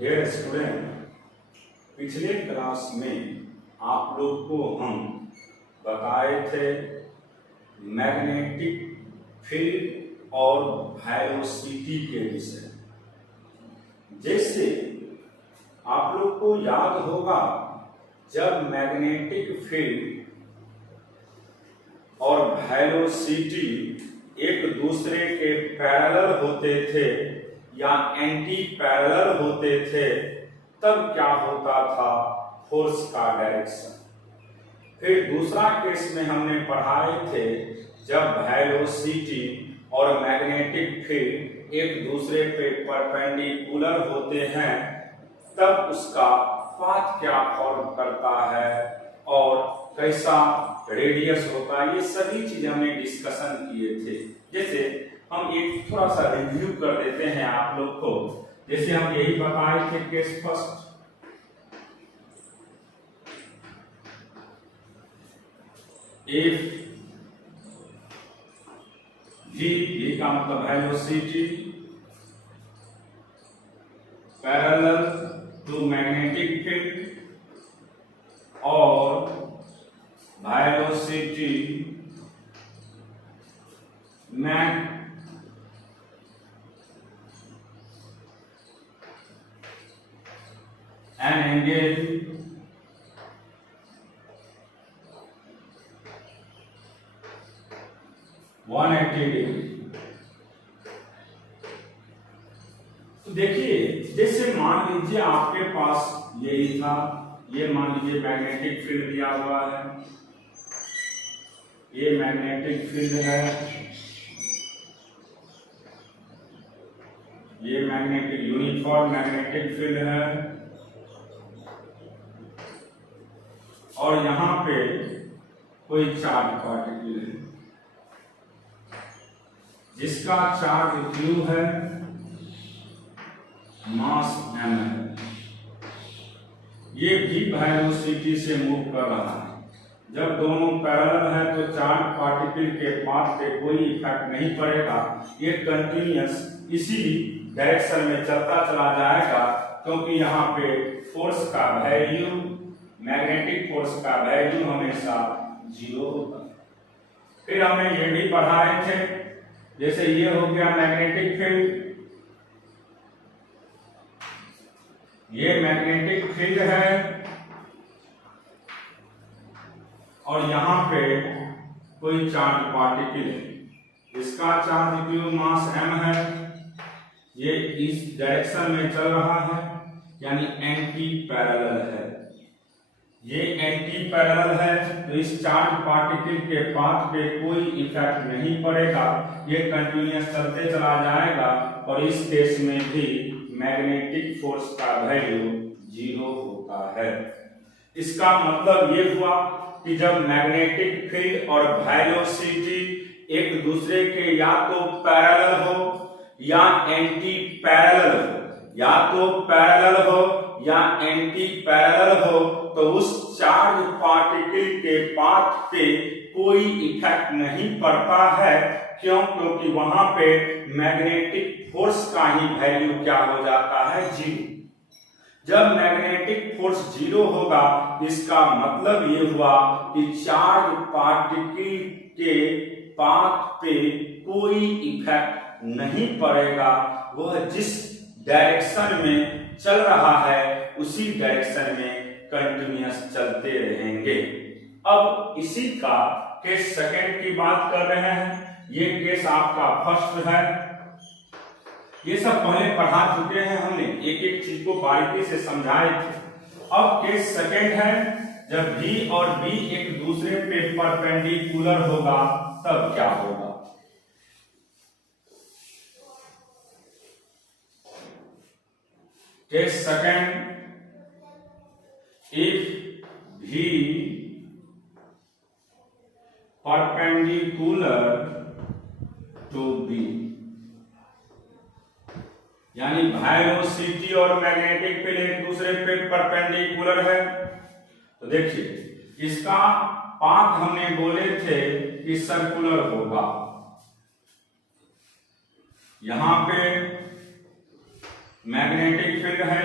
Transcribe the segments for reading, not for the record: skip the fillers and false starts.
Dear student, पिछले class में आप लोग को हम बताए थे मैग्नेटिक फील्ड और वेलोसिटी के विषय। जैसे आप लोग को याद होगा, जब मैग्नेटिक फील्ड और वेलोसिटी एक दूसरे के पैरेलल होते थे या एंटी पैरेलल होते थे, तब क्या होता था? फोर्स का डायरेक्शन। फिर दूसरा केस में हमने पढ़ाए थे, जब वेलोसिटी और मैग्नेटिक फील्ड एक दूसरे पे परपेंडिकुलर होते हैं, तब उसका पाथ क्या फॉर्म करता है और कैसा रेडियस होता है। ये सभी चीजें हमने डिस्कशन किए थे। जैसे हम एक थोड़ा सा रिव्यू कर देते हैं आप लोग को। जैसे हम यही बताए थे केस फर्स्ट, इफ V का मतलब velocity parallel to magnetic field और वेलोसिटी मैग एन एंगल 180 डिग्री। तो देखिए, जैसे मान लीजिए आपके पास यही था, ये मान लीजिए मैग्नेटिक फील्ड दिया हुआ है, ये मैग्नेटिक फील्ड है, ये मैग्नेटिक यूनिफॉर्म मैग्नेटिक फील्ड है, और यहां पे कोई चार्ज पार्टिकल है जिसका चार्ज Q है, मास m है। ये भी वेलोसिटी से मूव कर रहा है। जब दोनों पैरेलल है तो चार्ज पार्टिकल के पाथ पे कोई इफेक्ट नहीं पड़ेगा। ये कंटिन्यूअस इसी डायरेक्शन में चलता चला जाएगा, क्योंकि यहाँ पे फोर्स का वैल्यू, मैग्नेटिक फोर्स का वैल्यू हमेशा 0 होगा। फिर हमने ये भी पढ़ाए थे, जैसे ये हो गया मैग्नेटिक फील्ड, ये मैग्नेटिक फील्ड है और यहां पे कोई चार्ज पार्टिकल है, इसका चार्ज Q मास m है। ये इस डायरेक्शन में चल रहा है, यानी एंटी पैरेलल है। ये एंटी पैरेलल है तो इस चार्ज पार्टिकल के पाथ पे कोई इफेक्ट नहीं पड़ेगा, ये कंटिन्यूअस चलते चला जाएगा। और इस केस में भी मैग्नेटिक फोर्स का वैल्यू 0 होता है। इसका मतलब ये हुआ कि जब मैग्नेटिक फील्ड और वेलोसिटी एक दूसरे के या तो पैरेलल हो या एंटी पैरेलल हो, या तो पैरेलल हो या एंटी पैरेलल हो, तो उस चार्ज पार्टिकल के पाथ पे कोई इफेक्ट नहीं पड़ता है। क्यों? क्योंकि वहां पे मैग्नेटिक फोर्स का ही वैल्यू क्या हो जाता है? 0। जब मैग्नेटिक फोर्स 0 होगा, इसका मतलब ये हुआ कि चार्ज पार्टिकल के पाथ पे कोई इफेक्ट नहीं पड़ेगा। वह जिस डायरेक्शन में चल रहा है उसी डायरेक्शन में कंटिन्यूअस चलते रहेंगे। अब इसी का केस सेकंड की बात कर रहे हैं। ये केस आपका फर्स्ट है। ये सब पहले पढ़ा चुके हैं हमने, एक एक चीज को बारीकी से समझाए थे। अब केस सेकंड है, जब V और B एक दूसरे पे परपेंडिकुलर होगा, तब क्या होगा? Case second, if V perpendicular to B, यानी वेलोसिटी और मैग्नेटिक फील्ड एक दूसरे पे परपेंडिकुलर है। तो देखिए, इसका पाथ हमने बोले थे कि सर्कुलर होगा। यहां पे मैग्नेटिक फील्ड है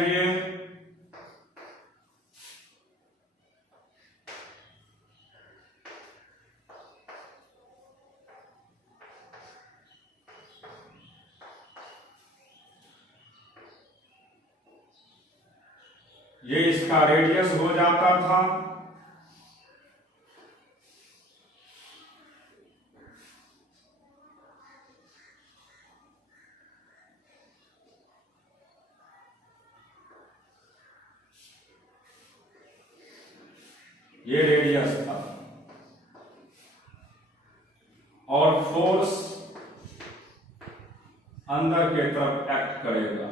ये इसका रेडियस हो जाता था। ये रेडियस था और फोर्स अंदर के तरफ एक्ट करेगा।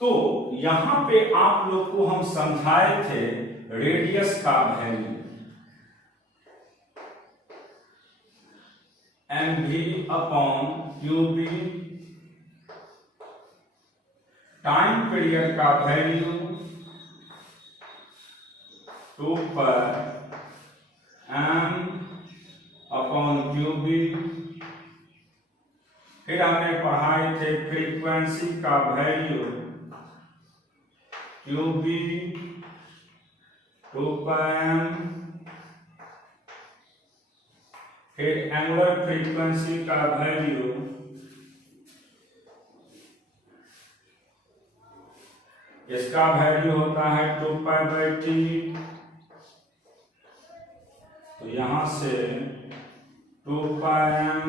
तो यहां पे आप लोग को हम समझाए थे रेडियस का वैल्यू mv/qb, टाइम पीरियड का वैल्यू 2 पर m/qb। फिर हमने पढ़ाए थे फ्रीक्वेंसी का वैल्यू qb 2 पर m। फिर एंगुलर फ्रीक्वेंसी का वैल्यू इसका वैल्यू होता है 2π/t। तो यहां से 2πm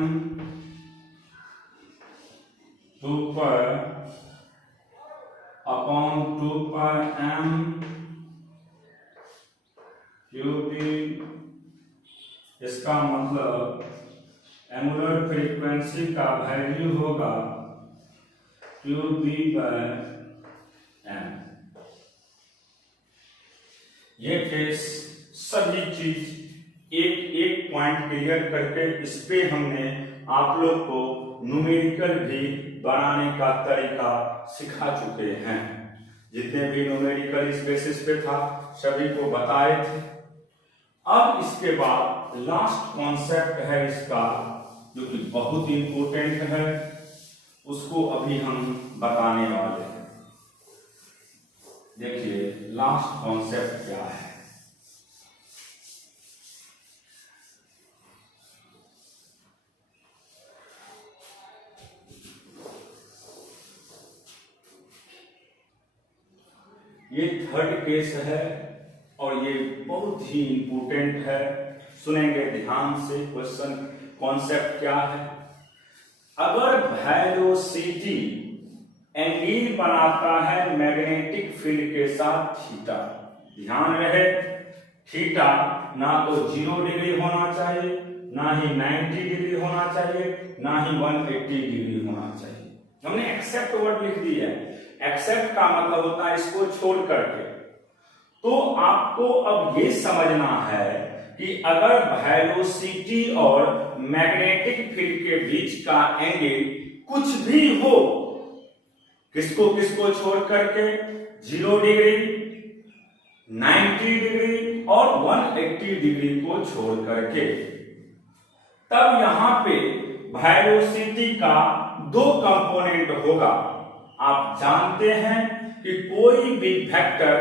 2 पर अपॉन 2πm qb। इसका मतलब एंगुलर फ्रीक्वेंसी का वैल्यू होगा qb/m। ये केस सभी चीज एक एक पॉइंट क्लियर करके इस पे हमने आप लोग को न्यूमेरिकल भी बनाने का तरीका सिखा चुके हैं। जितने भी न्यूमेरिकल इस बेसिस पे था सभी को बताए थे। अब इसके बाद लास्ट कॉन्सेप्ट है इसका जो कि बहुत इंपॉर्टेंट है, उसको अभी हम बताने वाले हैं। देखिए लास्ट कॉन्सेप्ट क्या है। ये थर्ड केस है और ये बहुत ही इंपॉर्टेंट है। सुनेंगे ध्यान से। क्वेश्चन कॉन्सेप्ट क्या है। अगर वेलोसिटी एंगल बनाता है मैग्नेटिक फील्ड के साथ थीटा, ध्यान रहे थीटा ना तो 0 डिग्री होना चाहिए, ना ही 90 डिग्री होना चाहिए, ना ही 180 डिग्री होना चाहिए। हमने एक्सेप्ट वर्ड लिख दिया है। एक्सेप्ट का मतलब होता है इसको छोड़ करके। तो आपको अब ये समझना है कि अगर वेलोसिटी और मैग्नेटिक फील्ड के बीच का एंगल कुछ भी हो, किसको किसको छोड़ करके, 0 डिग्री, 90 डिग्री और 180 डिग्री को छोड़ करके, तब यहां पे वेलोसिटी का 2 कंपोनेंट होगा। आप जानते हैं कि कोई भी वेक्टर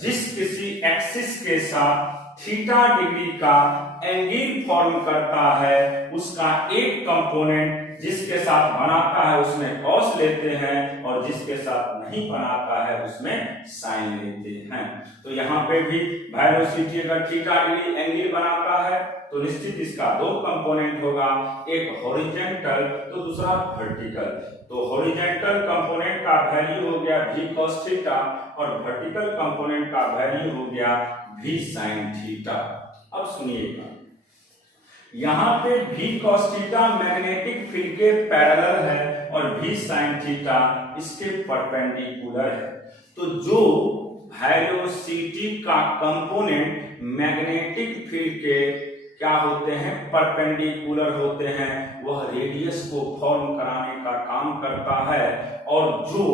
जिस किसी एक्सिस के साथ थीटा डिग्री का एंगल फॉर्म करता है उसका एक कंपोनेंट जिसके साथ बनाता है उसमें कॉस लेते हैं और जिसके साथ नहीं बनाता है उसमें साइन लेते हैं। तो यहाँ पे भी वेलोसिटी अगर थीटा डिग्री एंगल बनाता है तो निश्चित इसका 2 कंपोनेंट होगा, एक हॉरिजॉन्टल तो दूसरा वर्टिकल। तो हॉरिजॉन्टल कंपोनेंट का वैल्यू हो गया v cos थीटा और वर्टिकल कंपोनेंट का वैल्यू हो गया v sin थीटा। अब सुनिएगा, यहां पे v cos theta magnetic field के पैरेलल है और v sin थीटा इसके परपेंडिकुलर है। तो जो वेलोसिटी का कंपोनेंट मैग्नेटिक फील्ड के क्या होते हैं, परपेंडिकुलर होते हैं, वह रेडियस को फॉर्म कराने का काम करता है। और जो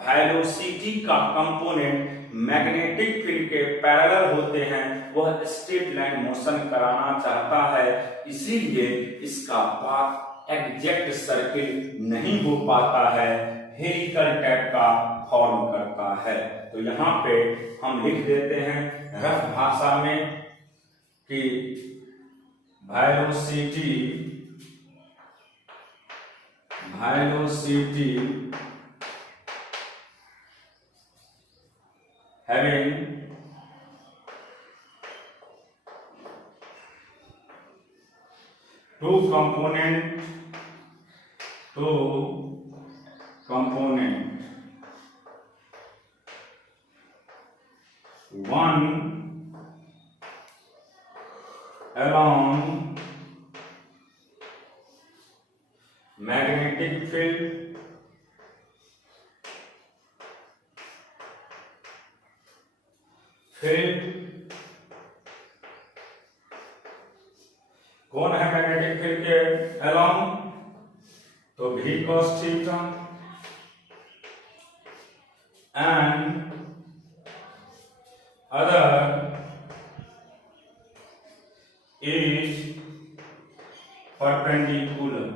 वेलोसिटी का कंपोनेंट मैग्नेटिक फील्ड के पैरेलल होते हैं वह स्ट्रेट लाइन मोशन कराना चाहता है। इसीलिए इसका पाथ एग्जैक्ट सर्किल नहीं हो पाता है। हेलिकल टाइप का फॉर्म करता है। तो यहाँ पे हम लिख देते हैं रफ भाषा में कि velocity having two component one along magnetic field कौन है मैग्नेटिक फील्ड के अलोंग, तो v cos theta and other is perpendicular.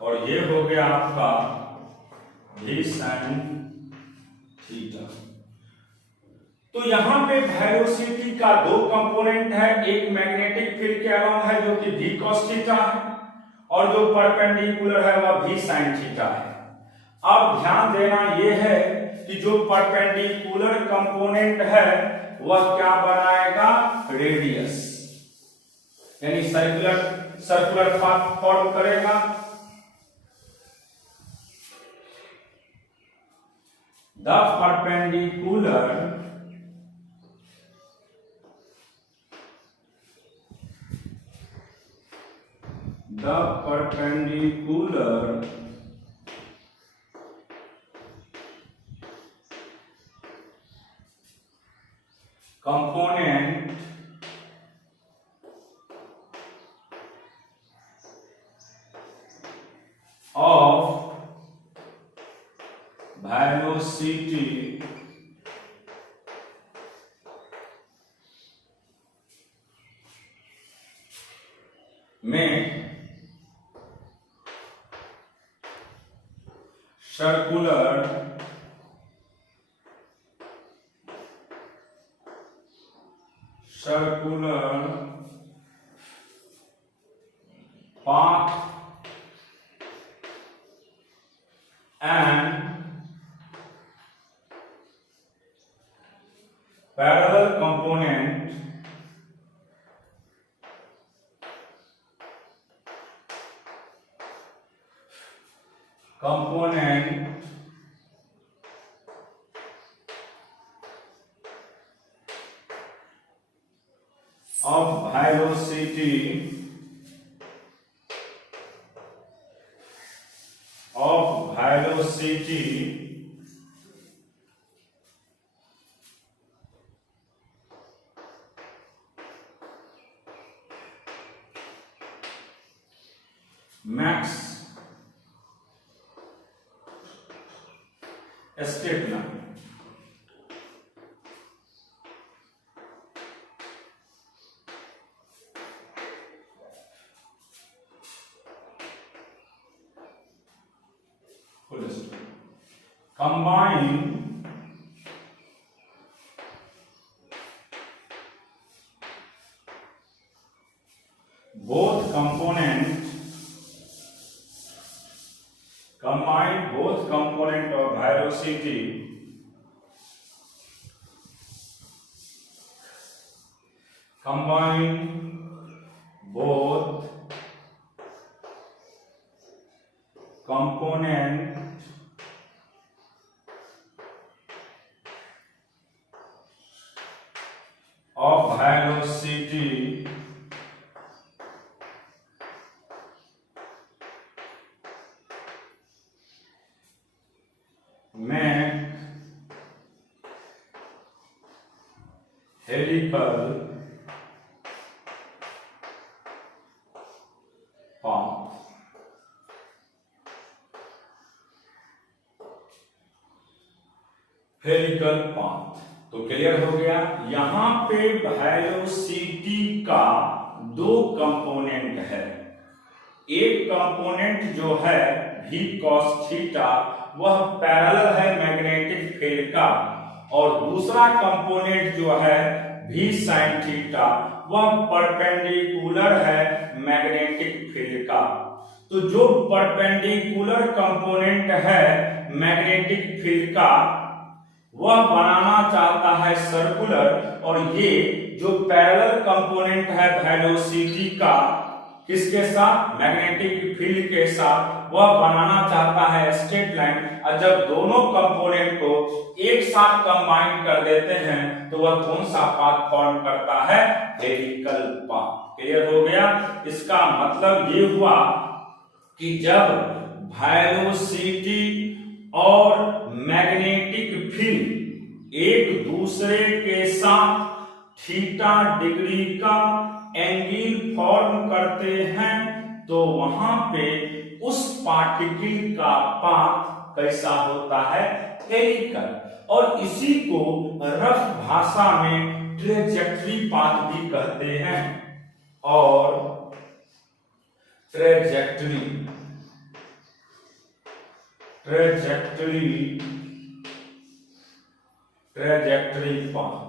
और ये हो गया आपका v sin थीटा। तो यहां पे वेलोसिटी का दो कंपोनेंट है, एक मैग्नेटिक फील्ड के अलोंग है जो कि v cos थीटा है, और जो परपेंडिकुलर है वह v sin थीटा है। अब ध्यान देना यह है कि जो परपेंडिकुलर कंपोनेंट है वह क्या बनाएगा, रेडियस, यानी सर्कुलर पाथ फॉर्म करेगा। The perpendicular component of velocity में circular path and parallel component of velocity max straight line। combine both component of velocity of velocity में हेलिकल पाथ। हेलिकल पाथ तो clear हो गया। यहां पे velocity का दो कंपोनेंट है। एक कंपोनेंट जो है v cos थीटा वह पैरेलल है मैग्नेटिक फील्ड का, और दूसरा कंपोनेंट जो है v sin थीटा वह परपेंडिकुलर है मैग्नेटिक फील्ड का। तो जो परपेंडिकुलर कंपोनेंट है मैग्नेटिक फील्ड का वह बनाना चाहता है सर्कुलर, और ये जो पैरेलल कंपोनेंट है वेलोसिटी का किसके साथ, मैग्नेटिक फील्ड के साथ, वह बनाना चाहता है स्ट्रेट लाइन। और जब दोनों कंपोनेंट को एक साथ कंबाइन कर देते हैं तो वह कौन सा पाथ फॉर्म करता है, हेलिकल पाथ। क्लियर हो गया। इसका मतलब ये हुआ कि जब वेलोसिटी और मैग्नेटिक फील्ड एक दूसरे के साथ थीटा डिग्री का एंगल फॉर्म करते हैं तो वहां पे उस पार्टिकल का पाथ कैसा होता है, हेलिकल। और इसी को रफ भाषा में ट्रेजेक्टरी पाथ भी कहते हैं। और ट्रेजेक्टरी पाथ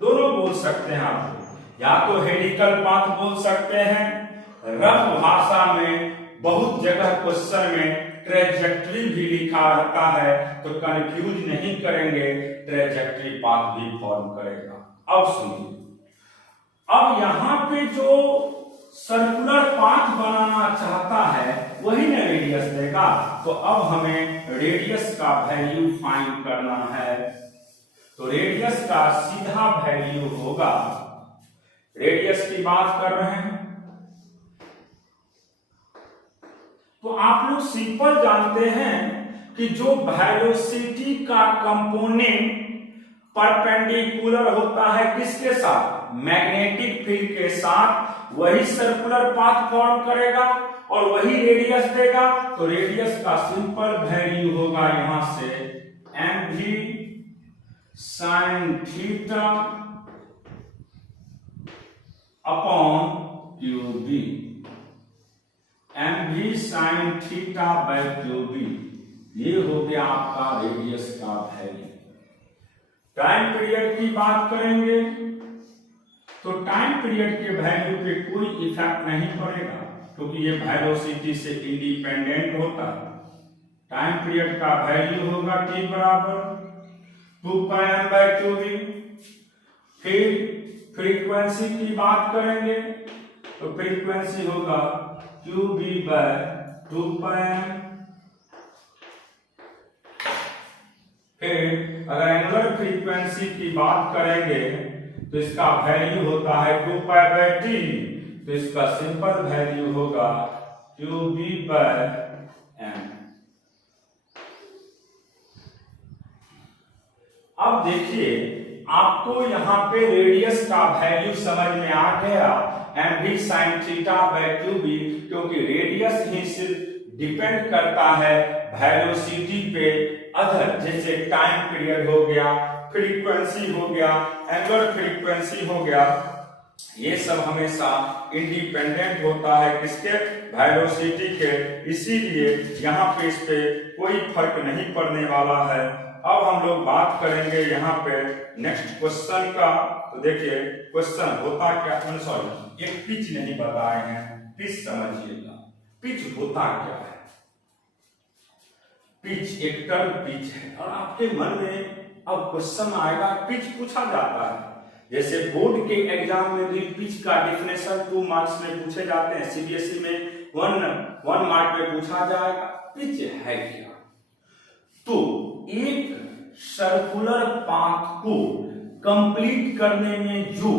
दोनों बोल सकते हैं आप, या तो हेलिकल पाथ बोल सकते हैं, रफ भाषा में बहुत जगह क्वेश्चन में ट्रेजेक्टरी भी लिखा रहता है तो कंफ्यूज नहीं करेंगे, ट्रेजेक्टरी पाथ भी फॉर्म करेगा। अब सुनिए, अब यहां पे जो सर्कुलर पाथ बनाना चाहता है वही ना रेडियस देगा, तो अब हमें रेडियस का वैल्यू फाइंड करना है। तो रेडियस का सीधा वैल्यू होगा, रेडियस की बात कर रहे हैं तो आप लोग सिंपल जानते हैं कि जो वेलोसिटी का कंपोनेंट परपेंडिकुलर होता है किसके साथ, मैग्नेटिक फील्ड के साथ, वही सर्कुलर पाथ फॉर्म करेगा और वही रेडियस देगा। तो रेडियस का सिंपल वैल्यू होगा यहां से mv sin theta upon qb, mv sin theta by qb, ये हो गया आपका रेडियस का वैल्यू। टाइम पीरियड की बात करेंगे तो टाइम पीरियड के वैल्यू पे कोई इफेक्ट नहीं पड़ेगा क्योंकि ये वेलोसिटी से इंडिपेंडेंट होता है। टाइम पीरियड का वैल्यू होगा t बराबर 2πm/qb। फिर फ्रीक्वेंसी की बात करेंगे तो फ्रीक्वेंसी होगा qb/2πm। फिर अगर एंगुलर फ्रीक्वेंसी की बात करेंगे तो इसका वैल्यू होता है 2π/t, तो इसका सिंपल वैल्यू होगा qb/m। अब देखिए आपको यहाँ पे रेडियस का वैल्यू समझ में आ गया, mv sin theta by qb, क्योंकि रेडियस ही सिर्फ डिपेंड करता है वेलोसिटी पे। अदर जैसे टाइम पीरियड हो गया, फ्रीक्वेंसी हो गया, एंगुलर फ्रीक्वेंसी हो गया, ये सब हमेशा इंडिपेंडेंट होता है किसके, वेलोसिटी के। इसीलिए यहाँ पे इस पे कोई फर्क नहीं पड़ने वाला है। अब हम लोग बात करेंगे यहाँ पे नेक्स्ट क्वेश्चन का। तो देखिए क्वेश्चन होता क्या, सॉरी एक पिच नहीं बताए हैं, पिच समझिएगा। पिच होता क्या है, पिच एक टर्म पिच है। और आपके मन में अब क्वेश्चन आएगा, पिच पूछा जाता है, जैसे बोर्ड के एग्जाम में भी पिच का डेफिनेशन 2 मार्क्स में पूछे जाते हैं, सीबीएसई में 1 मार्क में पूछा जाएगा पिच है क्या। तो एक सर्कुलर पाथ को कंप्लीट करने में जो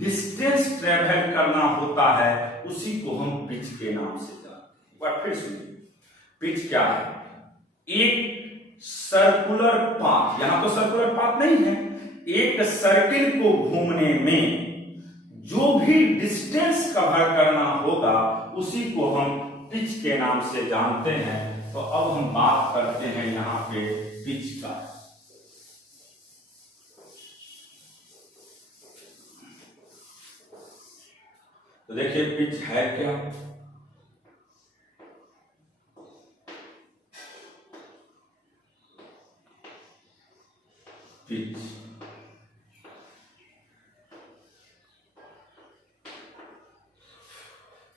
डिस्टेंस ट्रेवल करना होता है उसी को हम पिच के नाम से जानते हैं। फिर सुनिए पिच क्या है, एक सर्कुलर पाथ, यहां तो सर्कुलर पाथ नहीं है, एक सर्किल को घूमने में जो भी डिस्टेंस कवर करना होगा उसी को हम पिच के नाम से जानते हैं। तो अब हम बात करते हैं यहां पे पिच का। तो देखिए पिच है क्या, पिच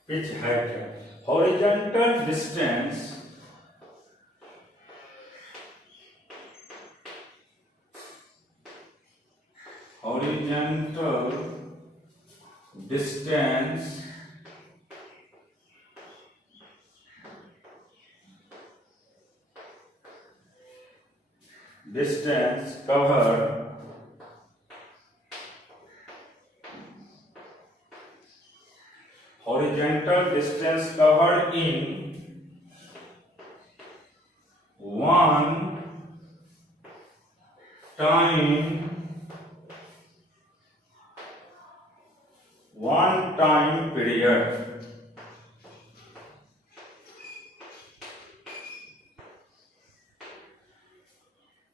पिच है क्या, horizontal distance horizontal distance covered in one time period.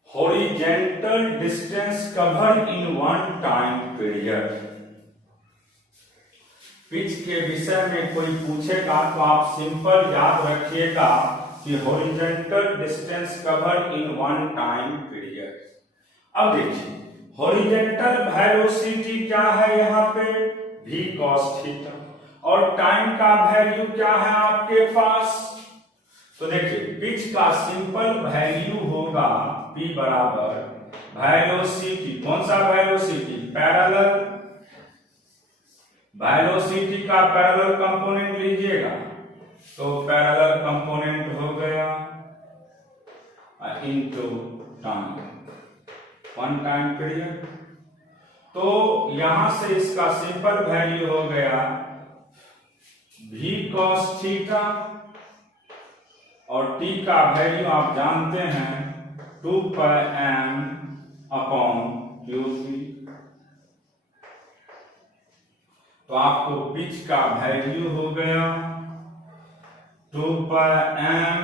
Horizontal distance covered in one time period. Pitch के विषय में कोई पूछेगा तो आप सिंपल याद रखिएगा कि horizontal distance covered in one time period. अब देखिए हॉरिजॉन्टल वेलोसिटी क्या है यहाँ पे v cos थीटा, और टाइम का वैल्यू क्या है आपके पास, तो देखिए पिच का सिंपल वैल्यू होगा p बराबर वेलोसिटी, कौन सा वेलोसिटी, पैरेलल वेलोसिटी का पैरेलल कंपोनेंट लीजिएगा तो पैरेलल कंपोनेंट हो गया into time, one time period. तो यहां से इसका सिंपल वैल्यू हो गया v cos थीटा, और t का वैल्यू आप जानते हैं 2πm/qb। तो आपको पिच का वैल्यू हो गया 2πm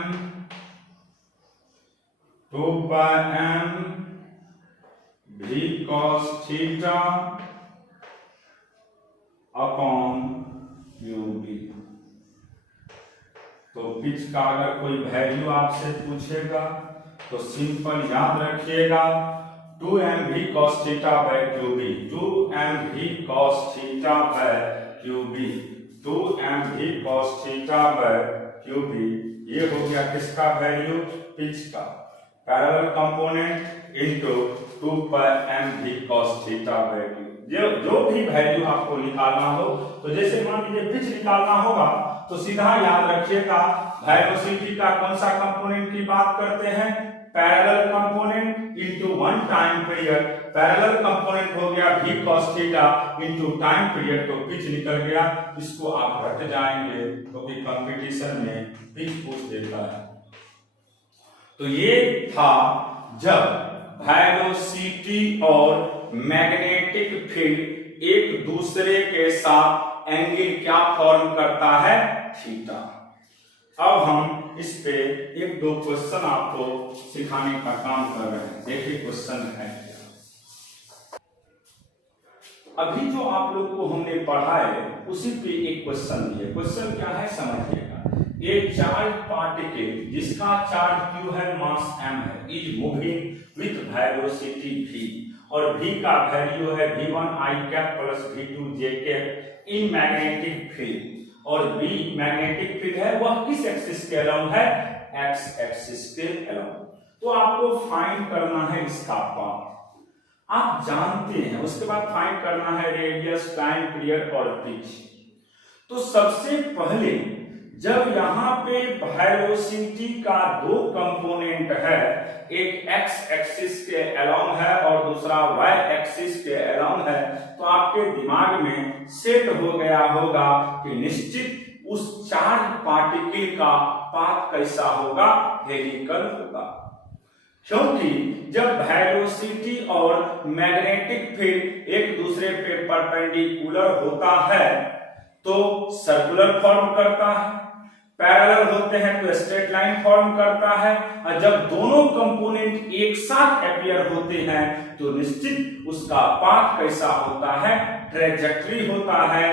v cos theta qb। तो पिच का अगर कोई वैल्यू आपसे पूछेगा तो सिंपल याद रखिएगा 2mv cos theta by qb, 2mv cos theta by qb, 2mv cos theta by qb। ये हो गया किसका वैल्यू, पिच का, parallel component into 2πmv cos theta by qb। जो भी वैल्यू आपको निकालना हो, तो जैसे मान लीजिए पिच निकालना होगा तो सीधा याद रखिएगा वेलोसिटी का कौन सा कंपोनेंट की बात करते हैं, parallel component into one time period. Parallel component हो गया v cos theta into time period, तो पिच निकल गया। इसको आप हट जाएंगे क्योंकि तो कंपटीशन में पिच पूछ देता है। तो ये था जब वेलोसिटी और मैग्नेटिक फील्ड एक दूसरे के साथ एंगल क्या फॉर्म करता है, थीटा। अब हम इस पे एक दो क्वेश्चन आपको सिखाने का काम कर रहे हैं। देखिए क्वेश्चन है क्या, अभी जो आप लोग को हमने पढ़ा है उसी पे एक क्वेश्चन दिया। क्वेश्चन क्या है समझिएगा, एक चार्ज पार्टिकल जिसका चार्ज q है, मास m है, is moving with velocity v, और v का वैल्यू है v1i cap plus v2j cap इन मैग्नेटिक फील्ड, और b मैग्नेटिक फील्ड है वह किस एक्सिस के अलोंग है, x एक्सिस के अलोंग। तो आपको फाइंड करना है इसका पाथ, आप जानते हैं। उसके बाद फाइंड करना है रेडियस, टाइम पीरियड और पिच। तो सबसे पहले जब यहाँ पे वेलोसिटी का दो कंपोनेंट है, एक x एक्सिस के अलोंग है और दूसरा y एक्सिस के अलोंग है, तो आपके दिमाग में सेट हो गया होगा कि निश्चित उस चार्ज पार्टिकल का पाथ कैसा होगा, हेलिकल होगा। क्योंकि जब वेलोसिटी और मैग्नेटिक फील्ड एक दूसरे पे परपेंडिकुलर होता है तो सर्कुलर फॉर्म करता है, पैरेलल होते करते हैं तो स्ट्रेट लाइन फॉर्म करता है, और जब दोनों कंपोनेंट एक साथ अपीयर होते हैं तो निश्चित उसका पाथ कैसा होता है, ट्रेजेक्टरी होता है,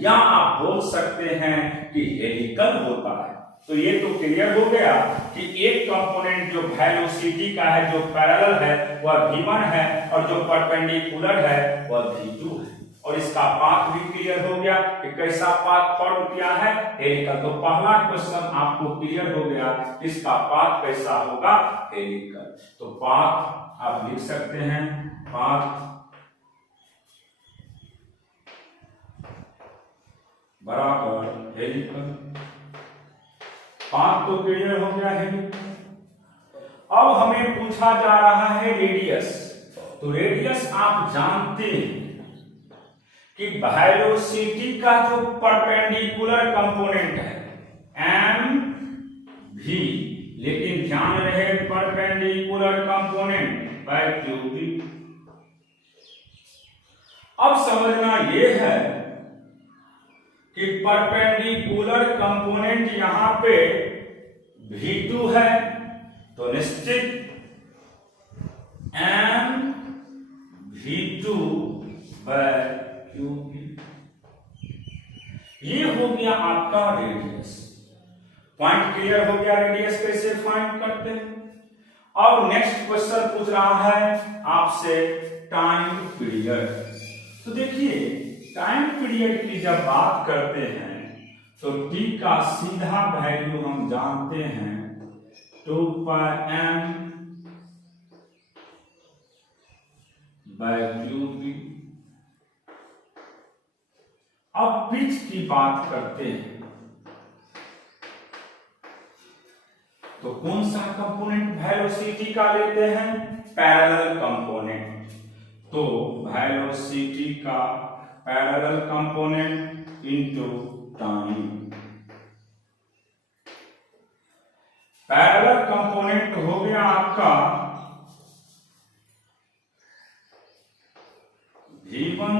या आप बोल सकते हैं कि हेलिकल होता है। तो ये तो क्लियर हो गया कि एक कंपोनेंट जो वेलोसिटी का है, जो पैरेलल है वह v1 है, और जो परपेंडिकुलर है वह v2 है, और इसका पाथ भी क्लियर हो गया कि कैसा पाथ फॉर्म किया है, हेलिकल। तो पहला क्वेश्चन आपको क्लियर हो गया, इसका पाथ कैसा होगा, हेलिकल। तो पाथ आप लिख सकते हैं, पाथ बराबर हेलिकल। पाथ तो क्लियर हो गया है। अब हमें पूछा जा रहा है रेडियस। तो रेडियस आप जानते हैं कि वेलोसिटी का जो परपेंडिकुलर कंपोनेंट है एम भी, लेकिन ध्यान रहे परपेंडिकुलर कंपोनेंट बाय क्यूबी। अब समझना यह है कि परपेंडिकुलर कंपोनेंट यहां पे v2 है, तो निश्चित m v2 बाय क्यूबी। ये हो गया आपका रेडियस। पॉइंट क्लियर हो गया, रेडियस कैसे फाइंड करते हैं। अब नेक्स्ट क्वेश्चन पूछ रहा है आपसे टाइम पीरियड। तो देखिए टाइम पीरियड की जब बात करते हैं तो t का सीधा वैल्यू हम जानते हैं 2πm बाय क्यूबी। अब पिच की बात करते हैं तो कौन सा कंपोनेंट वेलोसिटी का लेते हैं, पैरेलल कंपोनेंट। तो वेलोसिटी का parallel component into time. Parallel component हो गया आपका v1,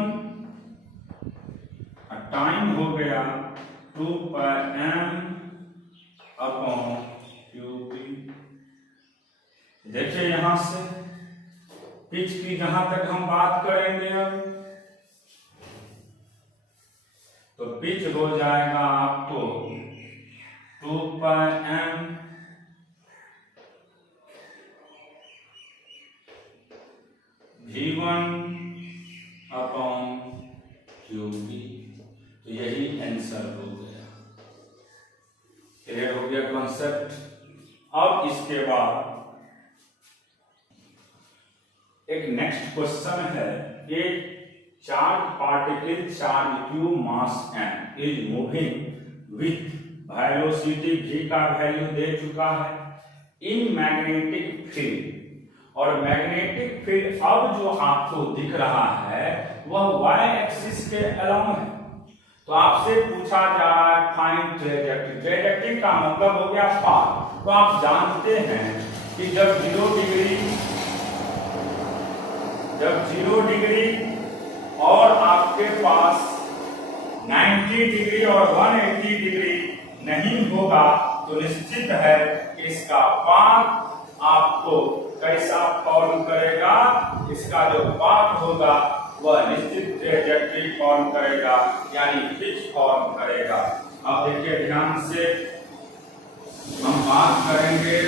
टाइम हो गया 2πm अपॉन क्यूबी। देखिए यहां से पिच की जहां तक हम बात करेंगे अब, तो पिच हो जाएगा आपको 2πm v1 अपॉन क्यूबी। तो यही आंसर हो गया। क्लियर हो गया कॉन्सेप्ट। अब इसके बाद एक नेक्स्ट क्वेश्चन है, एक charge particle charge q mass m is moving with velocity v का वैल्यू दे चुका है इन मैग्नेटिक फील्ड, और मैग्नेटिक फील्ड अब जो आपको दिख रहा है वह y एक्सिस के अलोंग है। तो आपसे पूछा जा रहा है फाइंड ट्रेजेक्टरी। ट्रेजेक्टरी का मतलब हो गया पाथ। तो आप जानते हैं कि जब 0 डिग्री और आपके पास 90 डिग्री और 180 डिग्री नहीं होगा तो निश्चित है कि इसका पाथ आपको कैसा फॉर्म करेगा, इसका जो पाथ होगा वह निश्चित ट्रेजेक्टरी फॉर्म करेगा, यानी पिच फॉर्म करेगा। अब देखिए ध्यान से हम बात करेंगे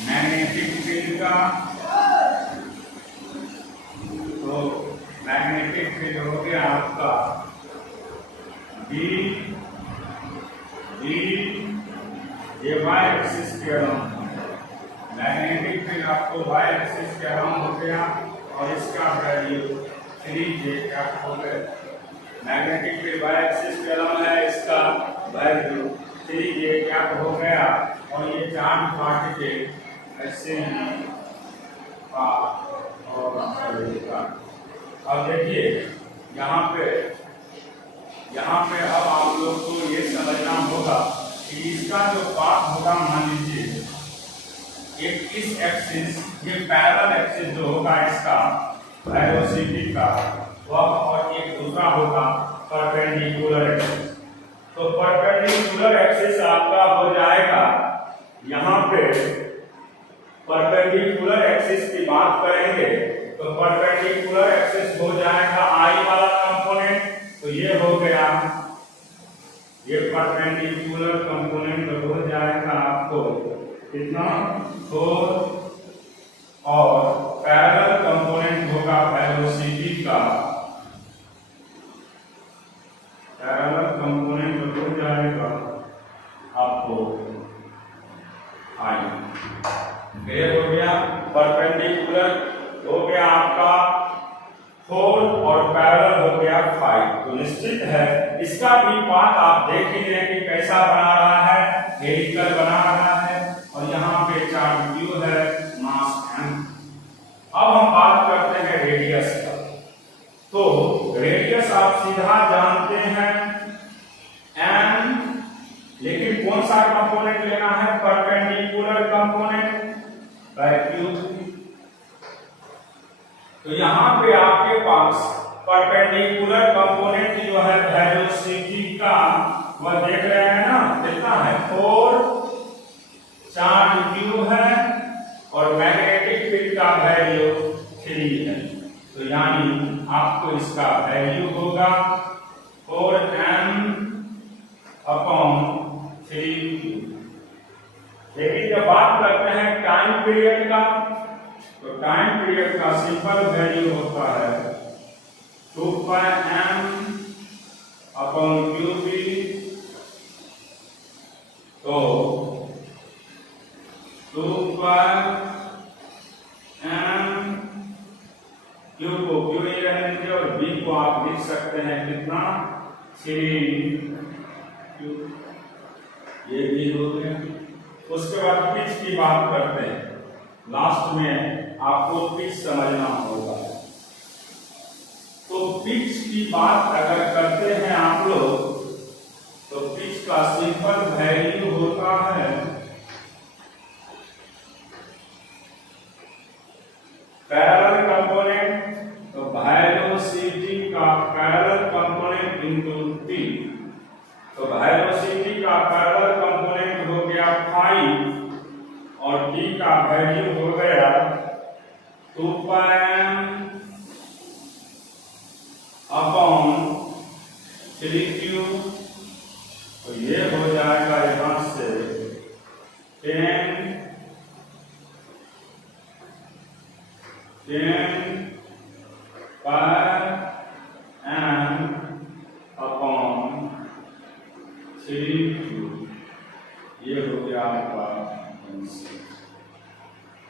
मैग्नेटिक फील्ड का। तो मैग्नेटिक फील्ड हो गया आपका ये y एक्सिस के अलोंग, मैग्नेटिक फील्ड आपको y एक्सिस के अलोंग हो गया, और इसका वैल्यू 3j हो गया। मैग्नेटिक फील्ड y एक्सिस के अलोंग है, इसका वैल्यू 3j हो गया, और ये चार्ज पार्टिकल ऐसे ही और अब देखिए यहाँ पे अब आप लोग को ये समझना होगा कि इसका जो पाथ होगा, मान लीजिए एक इस एक्सिस, ये पैरेलल एक्सिस जो होगा इसका वेलोसिटी का वह, और एक दूसरा होगा परपेंडिकुलर एक्सिस। तो परपेंडिकुलर एक्सिस आपका हो जाएगा, यहाँ पे परपेंडिकुलर एक्सिस की बात करेंगे तो परपेंडिकुलर एक्सिस हो जाएगा आई वाला कंपोनेंट, तो ये हो गया, ये परपेंडिकुलर कंपोनेंट हो जाएगा आपको कितना 4, और पैरेलल कंपोनेंट होगा वेलोसिटी का, पैरेलल कंपोनेंट हो जाएगा आपको आई। क्लियर हो गया? परपेंडिकुलर हो गया आपका 4 और पैरेलल हो गया 5। तो निश्चित है इसका भी पार्ट आप देख ही रहे कि कैसा बना रहा है, हेलिकल बना रहा है, और यहाँ पे चार्ज q है, मास m। अब हम बात करते हैं रेडियस का। तो रेडियस आप सीधा जानते हैं m, लेकिन कौन सा कंपोनेंट लेना है? Perpendicular component by q। तो यहाँ पे आपके पास परपेंडिकुलर कंपोनेंट जो है वेलोसिटी का, वह देख रहे हैं ना कितना है 4, चार्ज q है, और मैग्नेटिक फील्ड का वैल्यू 3 है। तो यानी आपको इसका वैल्यू होगा 4m अपॉन 3q। लेकिन जब बात करते हैं टाइम पीरियड का, तो टाइम पीरियड का सिंपल वैल्यू होता है 2πm अपॉन qb। तो 2πm q को q ही रहने दीजिए, और b को आप लिख सकते हैं कितना 3q। ये भी हो गया। उसके बाद पिच की बात करते हैं। लास्ट में आपको पिच समझना होगा। तो पिच की बात अगर करते हैं आप लोग, तो पिच का सिंपल वैल्यू होता है पैरेलल कंपोनेंट, तो वेलोसिटी का पैरेलल कंपोनेंट इनटू t। तो वेलोसिटी का पैरेलल कंपोनेंट हो गया 5, और t का वैल्यू हो गया 2πm अपॉन 3q। तो ये हो जाएगा यहां से 10 πm अपॉन 3q। ये हो गया आपका।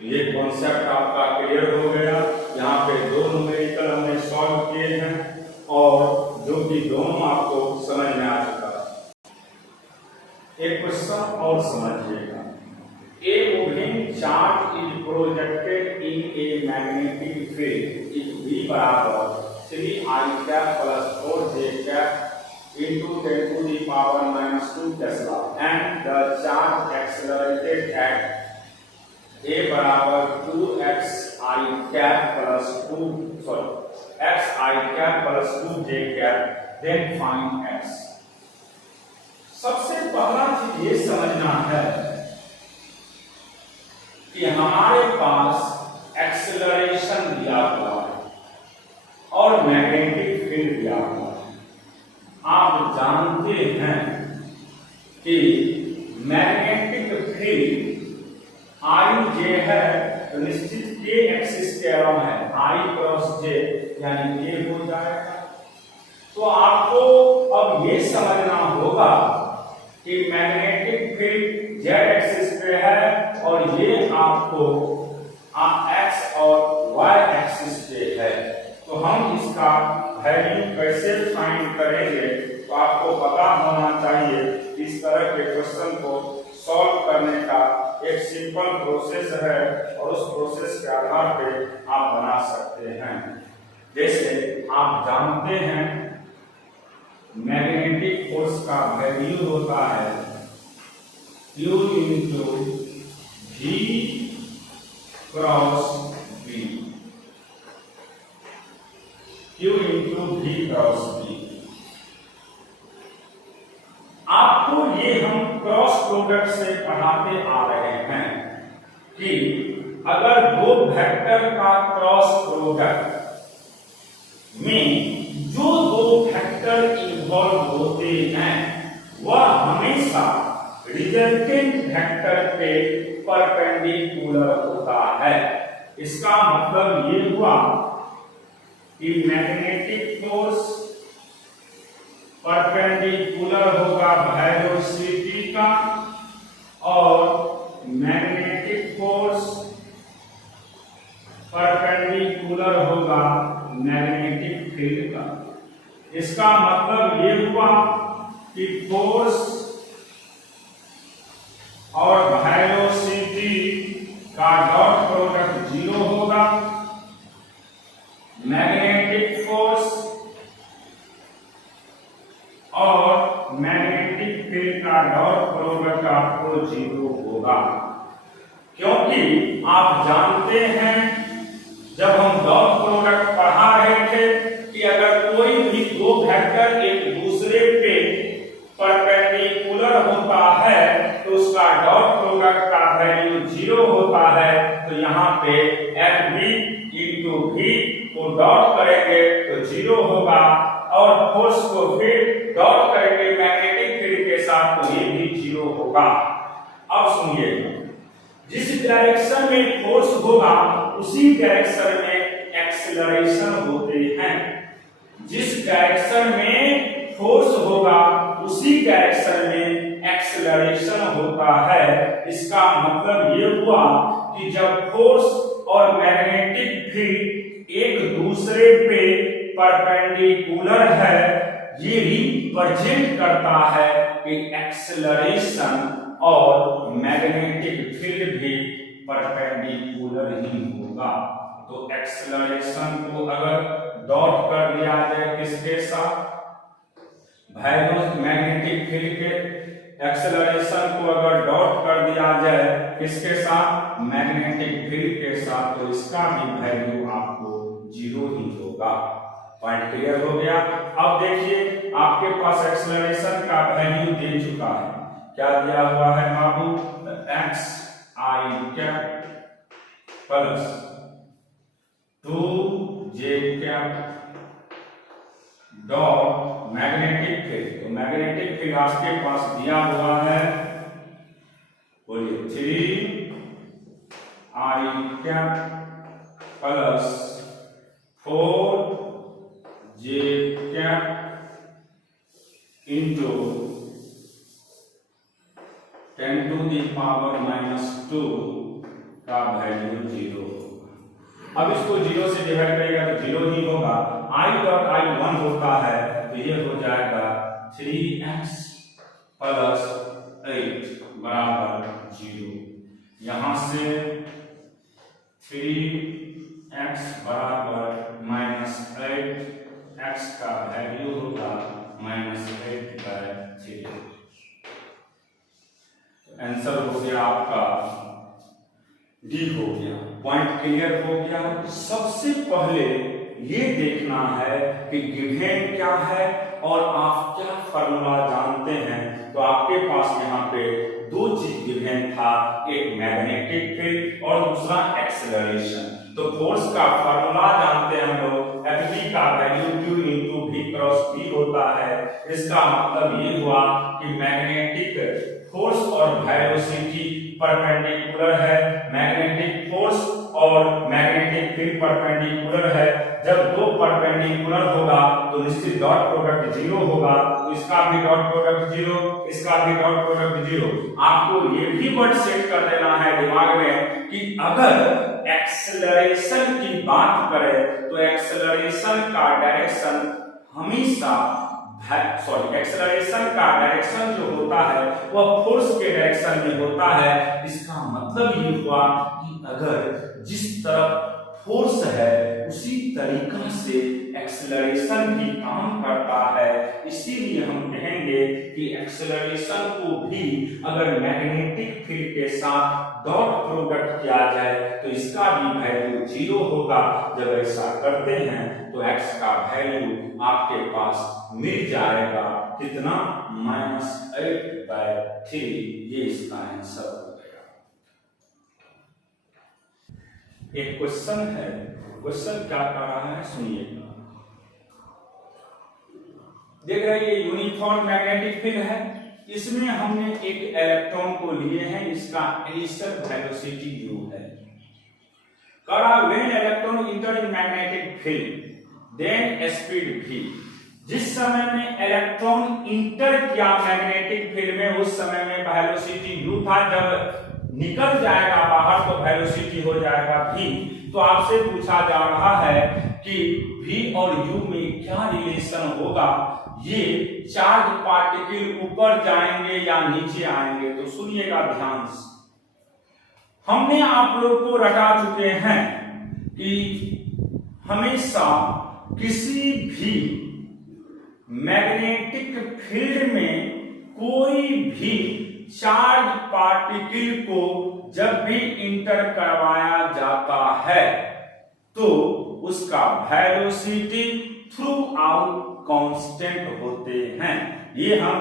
ये कॉन्सेप्ट आपका क्लियर हो गया। यहाँ पे दो न्यूमेरिकल हमने सॉल्व किए हैं, और जो कि दोनों आपको समझ में आ चुका है। एक क्वेश्चन और समझिएगा। A moving charge is projected in a magnetic field if V बराबर 3I cap plus 4J cap into 10 to the power minus 2 Tesla, and the charge accelerated at A बराबर 2xi cap plus 2j cap, then find x। सबसे पहला चीज ये समझना है कि हमारे पास एक्सेलरेशन दिया हुआ है और मैग्नेटिक फील्ड दिया हुआ है। आप जानते हैं कि मैग्नेटिक फील्ड आई जे है, तो निश्चित के एक्सिस के अलावा है, आई क्रॉस जे यानी के हो जाएगा। तो आपको अब ये समझना होगा कि मैग्नेटिक फील्ड जेड एक्सिस पे है, और ये आपको एक्स और वाई एक्सिस पे है। तो हम इसका वैल्यू कैसे फाइंड करेंगे, तो आपको पता होना चाहिए। इस तरह के क्वेश्चन को सॉल्व करने का एक सिंपल प्रोसेस है, और उस प्रोसेस के आधार पे आप बना सकते हैं। जैसे आप जानते हैं मैग्नेटिक फोर्स का वैल्यू होता है Q into V cross B, Q into V cross B। आपको ये हम क्रॉस प्रोडक्ट से पढ़ाते आ रहे हैं कि अगर दो वेक्टर का क्रॉस प्रोडक्ट में जो दो वेक्टर इन्वॉल्व होते हैं वह हमेशा रिजल्टेंट वेक्टर पे परपेंडिकुलर होता है। इसका मतलब ये हुआ कि मैग्नेटिक फोर्स परपेंडिकुलर होगा वेलोसिटी का और मैग्नेटिक फोर्स परपेंडिकुलर होगा मैग्नेटिक फील्ड का। इसका मतलब ये हुआ कि फोर्स और वेलोसिटी का डॉट प्रोडक्ट 0 होगा। मैग्नेटिक फोर्स और मैग्नेटिक फील्ड का डॉट प्रोडक्ट आपको 0 होगा, क्योंकि आप जानते हैं जब हम डॉट प्रोडक्ट पढ़ा रहे थे कि अगर कोई भी दो वेक्टर एक दूसरे पे परपेंडिकुलर होता है तो उसका डॉट प्रोडक्ट का वैल्यू 0 होता है। तो यहाँ पे FV into V co dot करेंगे तो 0 होगा और फोर्स को फिर डॉट करेंगे मैग्नेटिक फील्ड के साथ तो ये भी 0 होगा। अब सुनिए, जिस डायरेक्शन में फोर्स होगा उसी डायरेक्शन में एक्सेलरेशन होते हैं। जिस डायरेक्शन में फोर्स होगा उसी डायरेक्शन में एक्सेलरेशन होता है। इसका मतलब ये हुआ कि जब फोर्स और मैग्नेटिक फील्ड एक दूसरे पे परपेंडिकुलर है, ये रिप्रेजेंट करता है कि एक्सेलरेशन और मैग्नेटिक फील्ड भी परपेंडिकुलर ही होगा। तो एक्सेलरेशन को अगर डॉट कर दिया जाए किसके साथ, मैग्नेटिक फील्ड के एक्सेलरेशन को अगर डॉट कर दिया जाए किसके साथ, मैग्नेटिक फील्ड के साथ, तो इसका भी वैल्यू आपको 0 ही होगा। पॉइंट क्लियर हो गया। अब देखिए आपके पास एक्सेलरेशन का वैल्यू दे चुका है, क्या दिया हुआ है बाबू, x I cap plus 2j cap dot magnetic field. तो मैग्नेटिक फील्ड आपके पास दिया हुआ है, बोलिए 3I cap plus 4j cap into 10 to the power -2 का वैल्यू 0। अब इसको 0 से डिवाइड करेगा तो 0 ही होगा। I डॉट I 1 होता है तो ये हो जाएगा 3x प्लस 8 बराबर 0। यहां से 3x बराबर -8, x का वैल्यू होगा -8/3। आंसर हो गया आपका डी हो गया। पॉइंट क्लियर हो गया। सबसे पहले ये देखना है कि गिवन क्या है और आप क्या फॉर्मूला जानते हैं। तो आपके पास यहाँ पे दो चीज गिवन था, एक मैग्नेटिक फील्ड और दूसरा एक्सेलरेशन। तो फोर्स का फॉर्मूला जानते हैं हम लोग, Fv का value Q into V cross V होता है। इसका मतलब ये हुआ कि मैग्नेटिक फोर्स और वेलोसिटी परपेंडिकुलर है, मैग्नेटिक फोर्स और मैग्नेटिक फील्ड परपेंडिकुलर है। जब दो परपेंडिकुलर होगा तो निश्चित डॉट प्रोडक्ट 0 होगा। तो इसका भी डॉट प्रोडक्ट 0, इसका भी डॉट प्रोडक्ट 0। आपको ये भी वर्ड सेट कर देना है दिमाग में कि अगर एक्सेलरेशन की बात करें तो एक्सेलरेशन का डायरेक्शन हमेशा एक्सेलरेशन का डायरेक्शन जो होता है वह फोर्स के डायरेक्शन में होता है। इसका मतलब ये हुआ कि अगर जिस तरफ फोर्स है उसी तरीका से एक्सेलरेशन भी काम करता है। इसीलिए हम कहेंगे कि एक्सेलरेशन को भी अगर मैग्नेटिक फील्ड के साथ डॉट प्रोडक्ट किया जाए तो इसका भी वैल्यू 0 होगा। जब ऐसा करते हैं तो x का वैल्यू आपके पास मिल जाएगा कितना -8/3, ये इसका आंसर हो गया। एक क्वेश्चन है, क्वेश्चन क्या कर रहा है सुनिएगा। देख रहे हैं ये यूनिफॉर्म मैग्नेटिक फील्ड है, इसमें हमने एक इलेक्ट्रॉन को लिए हैं, इसका इनिशियल वेलोसिटी u है। करा when electron enter in magnetic field then speed v, जिस समय में इलेक्ट्रॉन इंटर किया मैग्नेटिक फील्ड में उस समय में वेलोसिटी u था, जब निकल जाएगा बाहर तो वेलोसिटी हो जाएगा v। तो आपसे पूछा जा रहा है कि v और u में क्या रिलेशन होगा, ये चार्ज पार्टिकल ऊपर जाएंगे या नीचे आएंगे। तो सुनिएगा ध्यान से, हमने आप लोग को रटा चुके हैं कि हमेशा किसी भी मैग्नेटिक फील्ड में कोई भी चार्ज पार्टिकल को जब भी इंटर करवाया जाता है तो उसका वेलोसिटी थ्रू आउट कांस्टेंट होते हैं। ये हम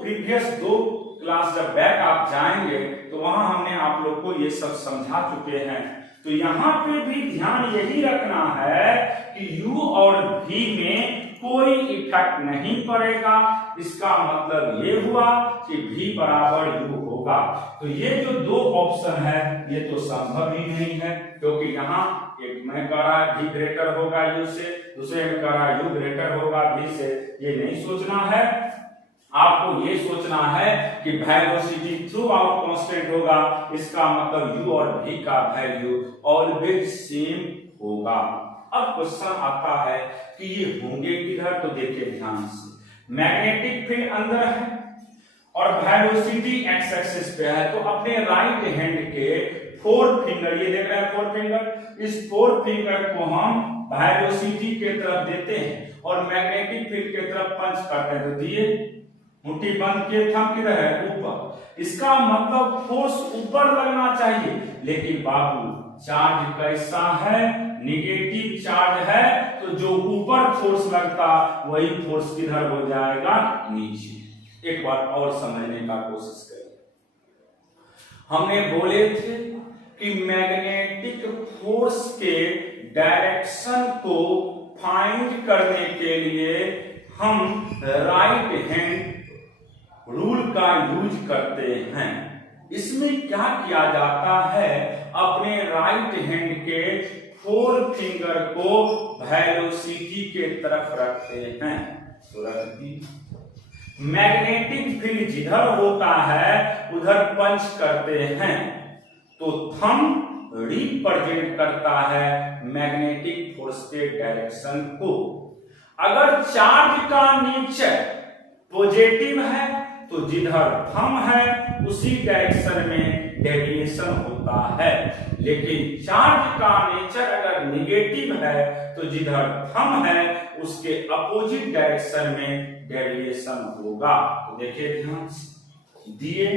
प्रीवियस दो क्लास जब बैक आप जाएंगे तो वहां हमने आप लोग को ये सब समझा चुके हैं। तो यहाँ पे भी ध्यान यही रखना है कि u और v में कोई इफेक्ट नहीं पड़ेगा। इसका मतलब ये हुआ कि v बराबर u होगा। तो ये जो दो ऑप्शन है ये तो संभव ही नहीं है, क्योंकि यहाँ एक में कह रहा v ग्रेटर होगा u से, दूसरे में कह रहा u ग्रेटर होगा v से। ये नहीं सोचना है, आपको ये सोचना है कि वेलोसिटी थ्रू आउट कांस्टेंट होगा, इसका मतलब u और v का वैल्यू ऑलवेज सेम होगा। अब क्वेश्चन आता है कि ये होंगे किधर, तो देखिए ध्यान से, मैग्नेटिक फील्ड अंदर है और वेलोसिटी एक्स एक्सिस पे है, तो अपने राइट हैंड के 4 फिंगर, ये देख रहे हैं 4 फिंगर, इस 4 फिंगर को हम वेलोसिटी के तरफ देते हैं और मैग्नेटिक फील्ड के तरफ पंच करते हैं। तो दिए, मुट्ठी बंद किए, थंब किधर है, ऊपर। इसका मतलब फोर्स ऊपर लगना चाहिए, लेकिन बाबू चार्ज कैसा है, निगेटिव चार्ज है, तो जो ऊपर फोर्स लगता वही फोर्स किधर हो जाएगा, नीचे। एक बार और समझने का कोशिश करें। हमने बोले थे कि मैग्नेटिक फोर्स के डायरेक्शन को फाइंड करने के लिए हम राइट हैंड रूल का यूज करते हैं। इसमें क्या किया जाता है, अपने राइट हैंड के 4 फिंगर को वेलोसिटी के तरफ रखते हैं। तो रख दी, मैग्नेटिक फील्ड जिधर होता है उधर पंच करते हैं, तो थंब रिप्रेजेंट करता है मैग्नेटिक फोर्स के डायरेक्शन को। अगर चार्ज का नेचर पॉजिटिव है तो जिधर थंब है उसी डायरेक्शन में डेविएशन होता है, लेकिन चार्ज का नेचर अगर निगेटिव है तो जिधर थंब है उसके अपोजिट डायरेक्शन में डेविएशन होगा। तो देखिए ध्यान से, दिए,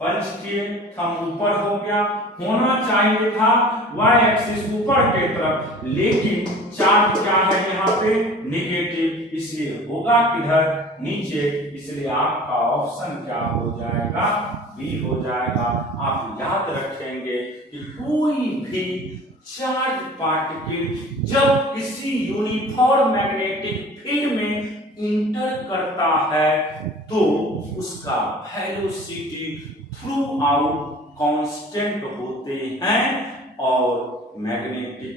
पंच किए, थंब ऊपर हो गया, होना चाहिए था y एक्सिस ऊपर के तरफ, लेकिन चार्ज क्या है यहाँ पे, निगेटिव, इसलिए होगा किधर, नीचे। इसलिए आपका ऑप्शन क्या हो जाएगा, बी हो जाएगा। आप याद रखेंगे कि कोई भी चार्ज पार्टिकल जब किसी यूनिफॉर्म मैग्नेटिक फील्ड में इंटर करता है तो उसका वेलोसिटी थ्रू आउट कांस्टेंट होते हैं और मैग्नेटिक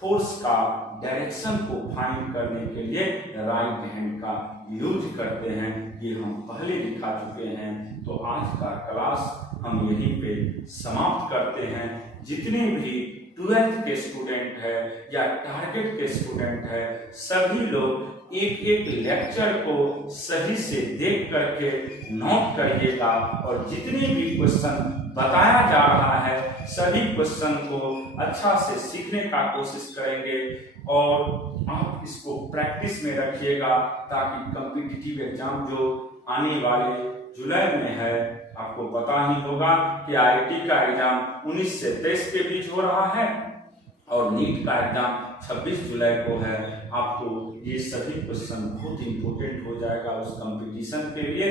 फोर्स का डायरेक्शन को फाइंड करने के लिए राइट हैंड का यूज करते हैं। ये हम पहले दिखा चुके हैं। तो आज का क्लास हम यहीं पे समाप्त करते हैं। जितने भी 12th के स्टूडेंट है या टारगेट के स्टूडेंट है, सभी लोग एक एक लेक्चर को सही से देख करके नोट करिएगा और जितने भी क्वेश्चन बताया जा रहा है सभी क्वेश्चन को अच्छा से सीखने का कोशिश करेंगे और आप इसको प्रैक्टिस में रखिएगा, ताकि कॉम्पिटिटिव एग्जाम जो आने वाले जुलाई में है, आपको पता ही होगा कि आईआईटी का एग्जाम 19 से 23 के बीच हो रहा है और नीट का एग्जाम 26 जुलाई को है। आपको ये सभी क्वेश्चन बहुत इंपॉर्टेंट हो जाएगा उस कंपटीशन के लिए।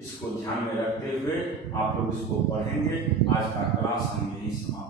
इसको ध्यान में रखते हुए आप लोग इसको पढ़ेंगे। आज का क्लास हम यही समाप्त